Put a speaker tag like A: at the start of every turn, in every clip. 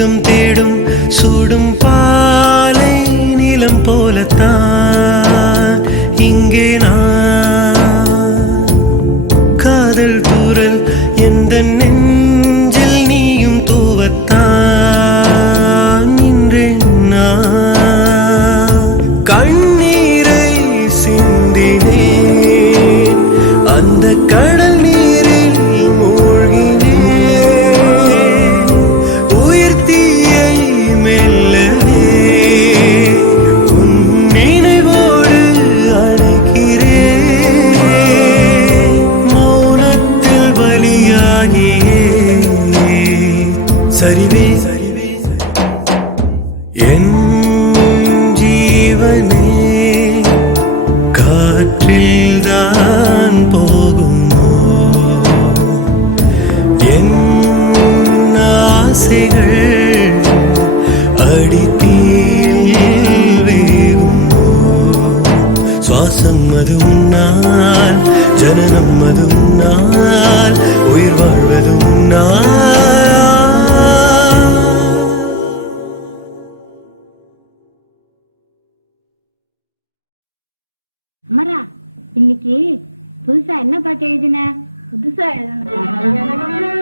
A: 等别
B: 人。இன்னைக்கு புதுசா என்ன பாட்டு எழுதின? புதுசா
C: எழுதின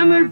C: தமிழ்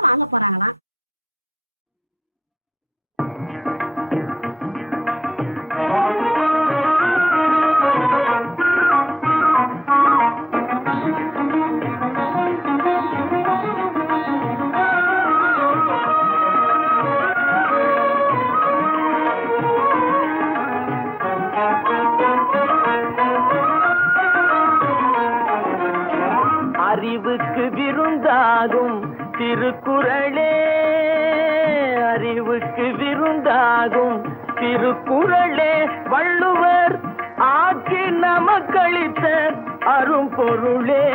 D: வாங்க போறாங்களாம்.
C: விருந்தாகும் திருக்குறளே. அறிவுக்கு விருந்தாகும் திருக்குறளே. வள்ளுவர் ஆக்கி நமக்களித்த அரும்பொருளே.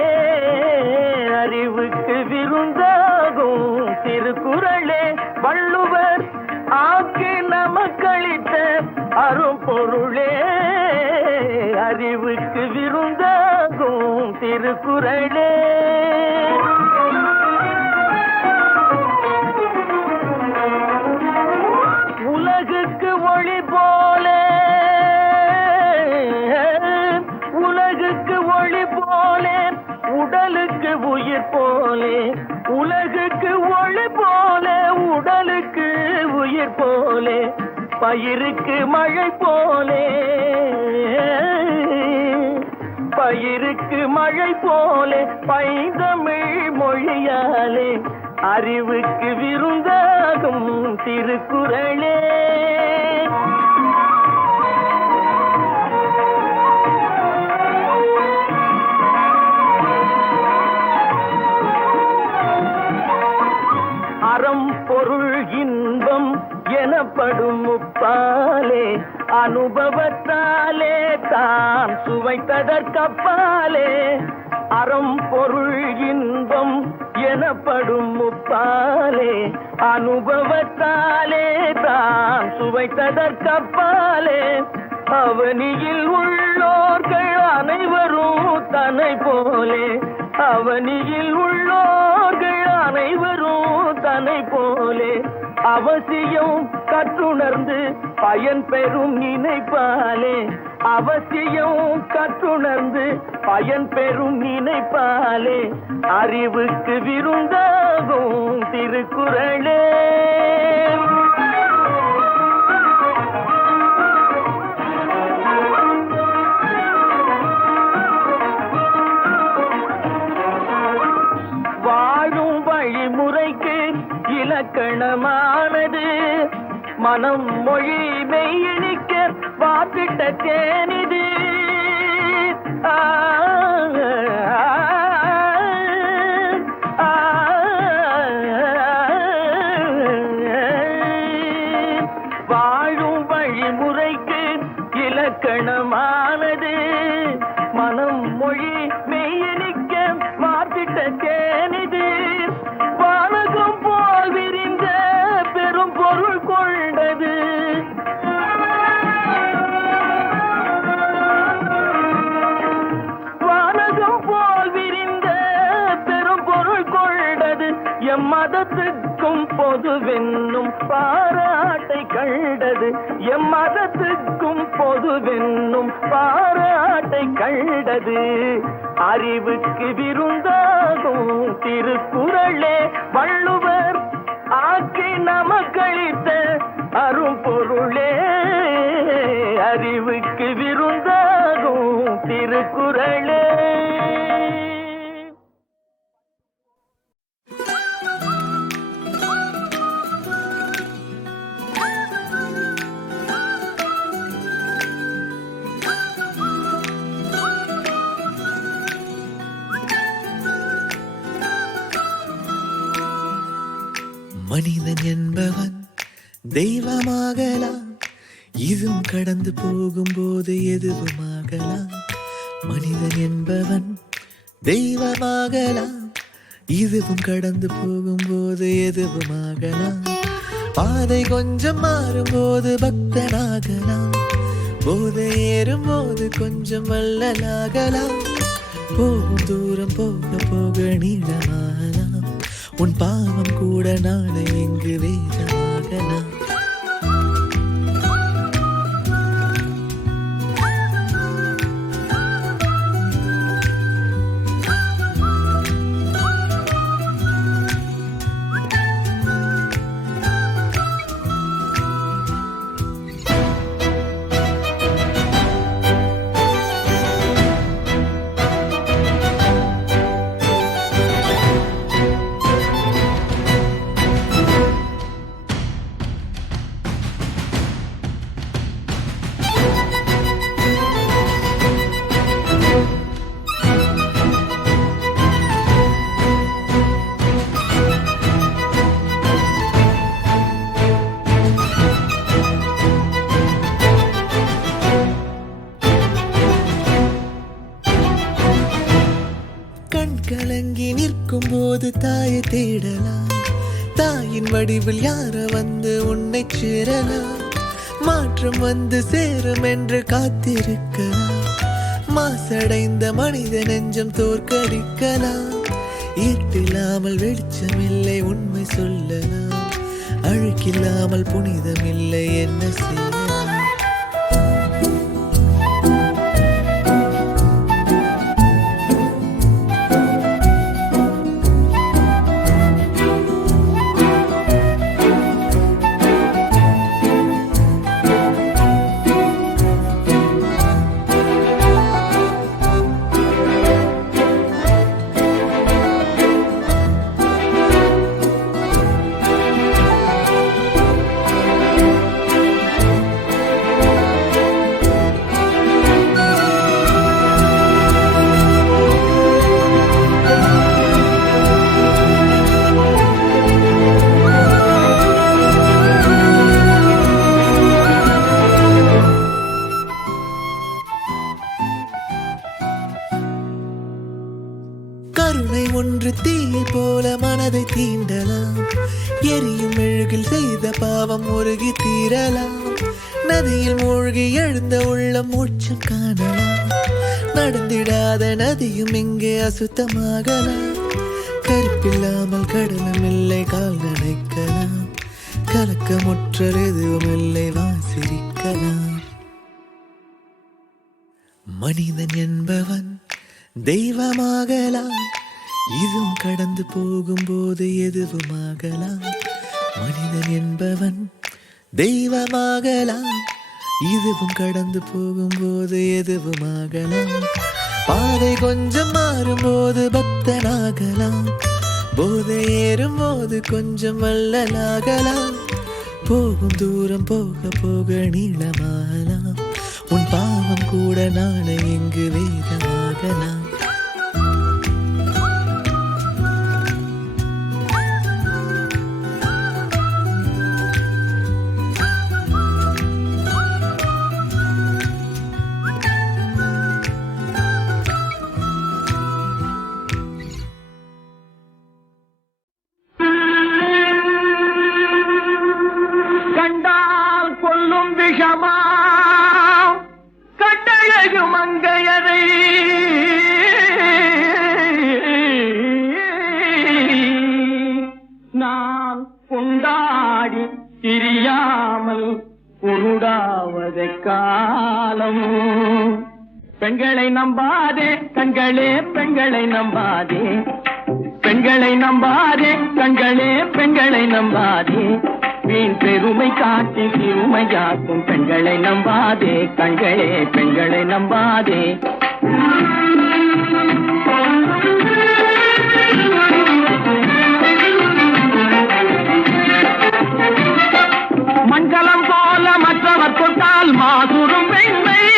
C: அறிவுக்கு விருந்தாகும் திருக்குறளே. வள்ளுவர் ஆக்கி நமக்களித்த அரும்பொருளே. அறிவுக்கு விருந்தாகும் திருக்குறளே. உடலுக்கு உயிர் போலே உலகுக்கு ஒளி போலே உடலுக்கு உயிர் போலே பயிருக்கு மழை போலே. பயிருக்கு மழை போலே பைந்தமிழ் மொழியாலே அறிவுக்கு விருந்தாகும் திருக்குறளே. எனப்படும் முப்பாலே அனுபவத்தாலே தான் சுவைத்ததற்கப்பாலே. அறம் பொருள் இன்பம் எனப்படும் முப்பாலே அனுபவத்தாலே தான் சுவைத்ததற்கப்பாலே. அவனியில் உள்ளோர்கள் அனைவரும் தன்னை போலே. அவனியில் உள்ளோர்கள் அனைவரும் தன்னை போலே. அவசியம் கற்றுணர்ந்து பயன் பெறும் நினைப்பாலே அவசியம் கற்றுணர்ந்து பயன் பெறும் நினைப்பாலே அறிவுக்கு விருந்தாகும் திருக்குறளே. மனம் மொழி மெய்யணிக்க வாப்பிட்ட தேனிது. ஆ, பொதுவென்னும் பாராட்டை கண்டது. எம் மதத்துக்கும் பொதுவென்னும் பாராட்டை கண்டது. அறிவுக்கு விருந்தாகும் திருக்குறளே வள்ளுவர் ஆக்கி நமக்களித்த அரும்பொருளே. அறிவுக்கு விருந்தாகும் திருக்குறளே மனிதன் என்பவன்
A: தெய்வமாகலாம். இதுவும் கடந்து போகும்போது எதுவும் ஆகலாம் மனிதன் என்பவன் தெய்வமாகலாம். இதுவும் கடந்து போகும்போது எதுவும் ஆகலாம் பாதை கொஞ்சம் மாறும்போது பக்தனாகலாம். போதை ஏறும்போது கொஞ்சம் வள்ளலாகலாம். போகும் தூரம் போக போக நீளமாக உன் பாவம் கூட நாளை இங்கு வேதமாகலாம்? தாயின் யாரு வந்து உன்னை சேரலாம் மாற்றம் வந்து சேரும் என்று காத்திருக்கலாம் மாசடைந்த மனித நெஞ்சம் தோற்கடிக்கலாம் இருட்டில்லாமல் வெளிச்சமில்லை உண்மை சொல்லலாம் அழுக்கில்லாமல் புனிதமில்லை என்ன செய்ய? மனிதன் என்பவன் தெய்வமாகலாம். இதுவும் கடந்து போகும்போது எதுவுமாகலாம். மனிதன் என்பவன் தெய்வமாகலாம். இதுவும் கடந்து போகும்போது எதுவுமாகலாம். பாதை கொஞ்சம் மாறும்போது பக்தனாகலாம். போதை ஏறும் போது கொஞ்சம் வள்ளலாகலாம். போகும் தூரம் போக போக நீளமாகலாம். உன் பா நாமம் கூட நாளை எங்கு வேதமாகலாம்?
C: திரியாமல் உருடாவத காலம். பெண்களை நம்பாதே கண்களே பெண்களை நம்பாதே. பெண்களை நம்பாதே கண்களே பெண்களை நம்பாதே. வீண் பெருமை காட்டி சிறுமையாக்கும் பெண்களை நம்பாதே. கண்களே பெண்களை நம்பாதே. மஞ்சளம் போல மற்றவர் தொட்டால் மாசுரும் பெண்மை.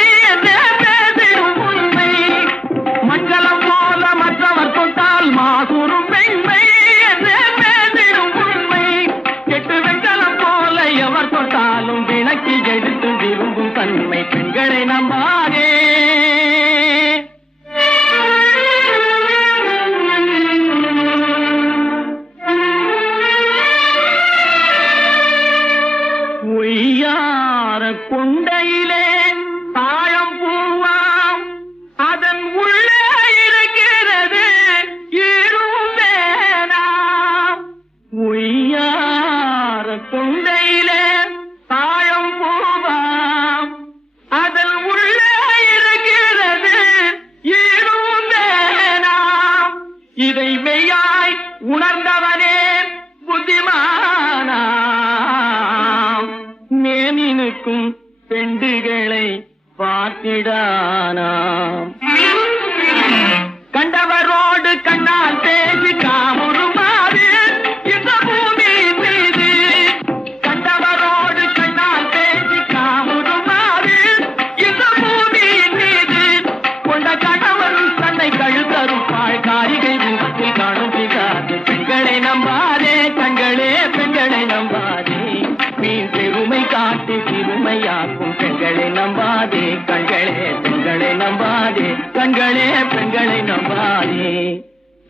E: ஆண்களே பெண்களை நம்பாதே.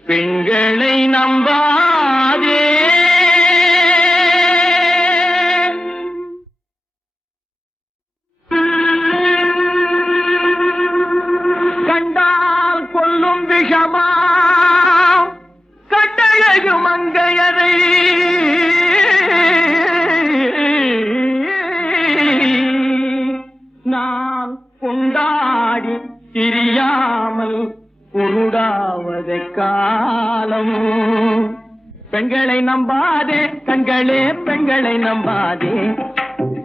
E: பெண்களை நம்பாதே. கண்டால் கொல்லும் விஷமா கண்டழகு மங்கையரை சூடாவதை காலம். பெண்களை நம்பாதே கண்களே பெண்களை நம்பாதே.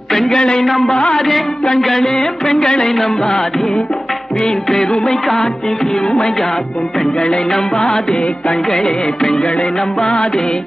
E: பெண்களை நம்பாதே கண்களே பெண்களை நம்பாதே. வீண் பெருமை காட்டி சிறுமையாக்கும் பெண்களை நம்பாதே கண்களே பெண்களை நம்பாதே.